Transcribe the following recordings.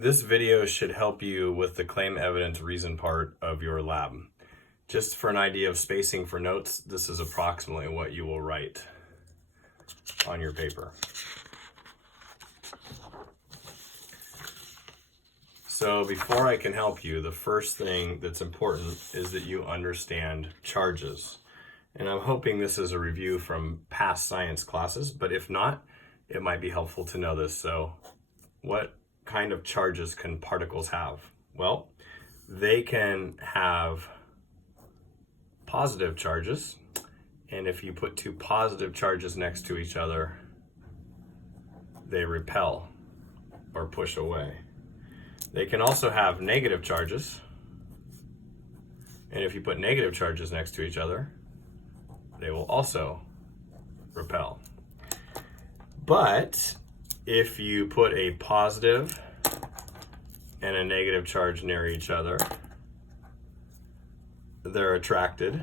This video should help you with the claim evidence reason part of your lab. Just for an idea of spacing for notes, this is approximately what you will write on your paper. So before I can help you, the first thing that's important is that you understand charges. And I'm hoping this is a review from past science classes, but if not, it might be helpful to know this. So what kind of charges can particles have? Well, they can have positive charges, and if you put two positive charges next to each other, they repel or push away. They can also have negative charges, and if you put negative charges next to each other, they will also repel. But if you put a positive and a negative charge near each other, they're attracted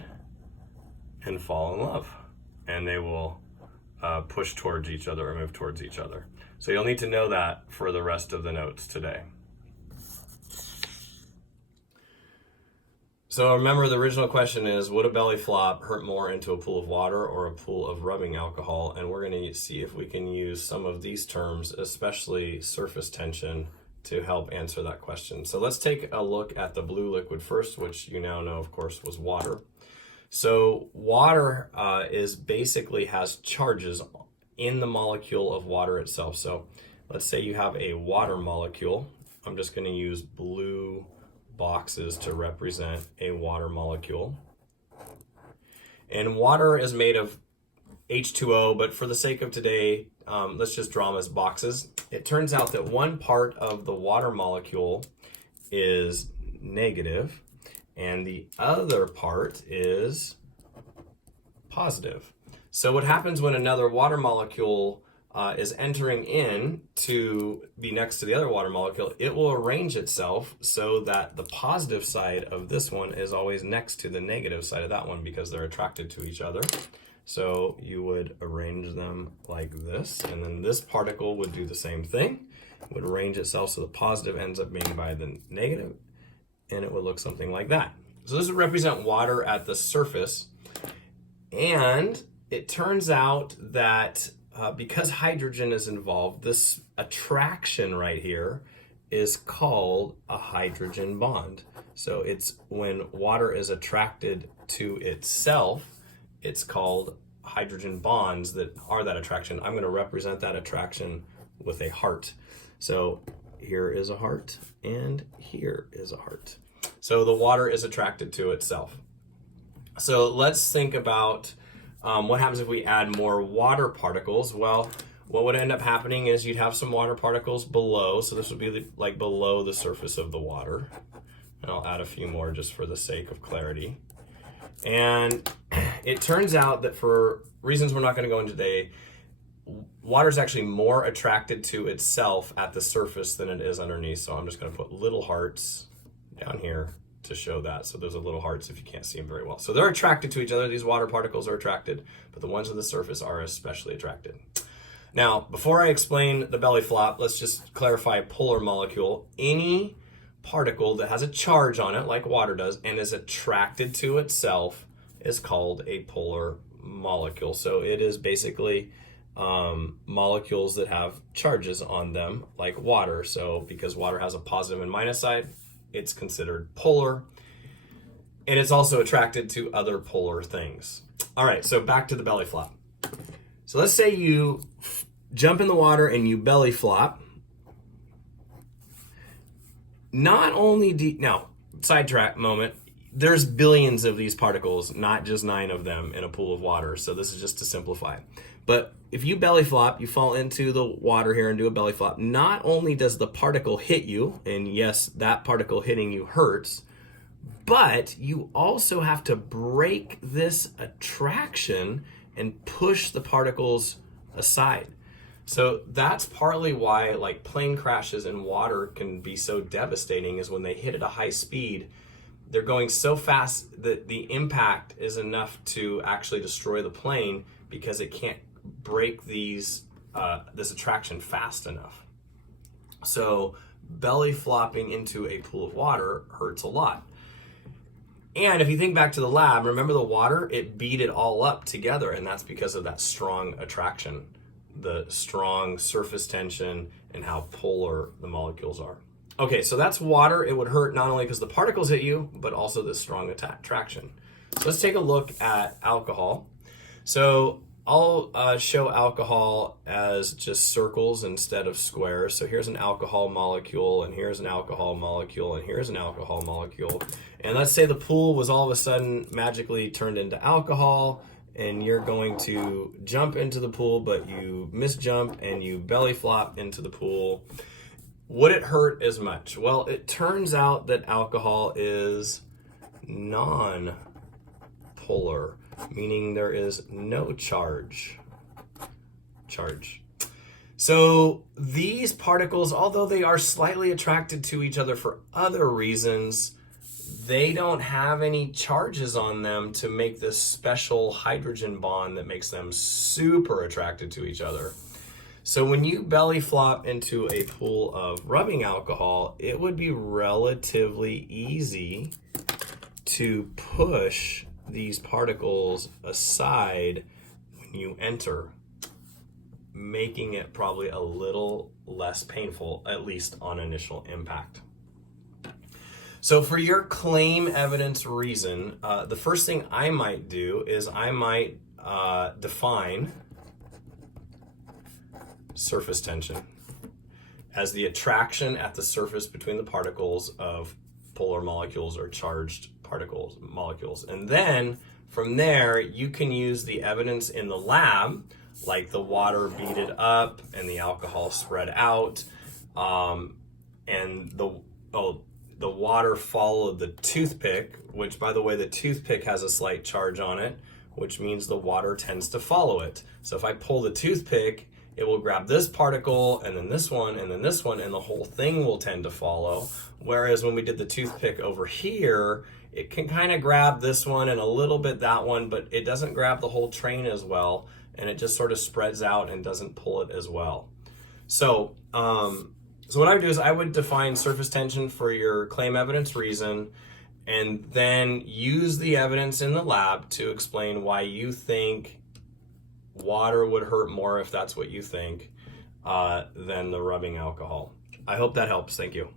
and fall in love, and they will push towards each other or move towards each other. So you'll need to know that for the rest of the notes today. So remember, the original question is, would a belly flop hurt more into a pool of water or a pool of rubbing alcohol? And we're going to see if we can use some of these terms, especially surface tension, to help answer that question. So let's take a look at the blue liquid first, which you now know, of course, was water. So water basically has charges in the molecule of water itself. So let's say you have a water molecule. I'm just going to use blue boxes to represent a water molecule. And water is made of H2O, but for the sake of today, let's just draw them as boxes. It turns out that one part of the water molecule is negative, and the other part is positive. So what happens when another water molecule is entering in to be next to the other water molecule, it will arrange itself so that the positive side of this one is always next to the negative side of that one because they're attracted to each other. So you would arrange them like this, and then this particle would do the same thing. It would arrange itself so the positive ends up being by the negative, and it would look something like that. So this would represent water at the surface, and it turns out that because hydrogen is involved, this attraction right here is called a hydrogen bond. So it's when water is attracted to itself, it's called hydrogen bonds that are that attraction. I'm going to represent that attraction with a heart. So here is a heart, and here is a heart. So the water is attracted to itself. So let's think about what happens if we add more water particles. Well, what would end up happening is you'd have some water particles below. So this would be like below the surface of the water. And I'll add a few more just for the sake of clarity. And it turns out that for reasons we're not going to go into today, water is actually more attracted to itself at the surface than it is underneath. So I'm just going to put little hearts down here to show that. So those are little hearts if you can't see them very well. So they're attracted to each other. These water particles are attracted, but the ones on the surface are especially attracted. Now, before I explain the belly flop, let's just clarify polar molecule. Any particle that has a charge on it, like water does, and is attracted to itself is called a polar molecule. So it is basically molecules that have charges on them, like water. So because water has a positive and minus side, it's considered polar, and it's also attracted to other polar things. All right, so back to the belly flop. So let's say you jump in the water and you belly flop. Not only now, sidetrack moment, there's billions of these particles, not just 9 of them in a pool of water. So this is just to simplify. But if you belly flop, you fall into the water here and do a belly flop, not only does the particle hit you, and yes, that particle hitting you hurts, but you also have to break this attraction and push the particles aside. So that's partly why like plane crashes in water can be so devastating, is when they hit at a high speed, they're going so fast that the impact is enough to actually destroy the plane because it can't break this attraction fast enough. So belly flopping into a pool of water hurts a lot. And if you think back to the lab, remember the water, it beat it all up together, and that's because of that strong attraction, the strong surface tension, and how polar the molecules are. Okay, so that's water. It would hurt not only because the particles hit you, but also the strong attraction. So let's take a look at alcohol. So I'll show alcohol as just circles instead of squares. So here's an alcohol molecule, and here's an alcohol molecule, and here's an alcohol molecule. And let's say the pool was all of a sudden magically turned into alcohol, and you're going to jump into the pool, but you misjump and you belly flop into the pool. Would it hurt as much? Well, it turns out that alcohol is non-polar, meaning there is no charge. So these particles, although they are slightly attracted to each other for other reasons, they don't have any charges on them to make this special hydrogen bond that makes them super attracted to each other. So when you belly flop into a pool of rubbing alcohol, it would be relatively easy to push these particles aside when you enter, making it probably a little less painful, at least on initial impact. So for your claim evidence reason, the first thing I might do is I might define surface tension as the attraction at the surface between the particles of polar molecules or charged molecules. And then from there, you can use the evidence in the lab, like the water beaded up and the alcohol spread out, and the water followed the toothpick, which, by the way, the toothpick has a slight charge on it, which means the water tends to follow it. So if I pull the toothpick, it will grab this particle and then this one and then this one, and the whole thing will tend to follow. Whereas when we did the toothpick over here, it can kind of grab this one and a little bit that one, but it doesn't grab the whole train as well, and it just sort of spreads out and doesn't pull it as well. So what I would do is I would define surface tension for your claim evidence reason, and then use the evidence in the lab to explain why you think water would hurt more, if that's what you think, than the rubbing alcohol. I hope that helps. Thank you.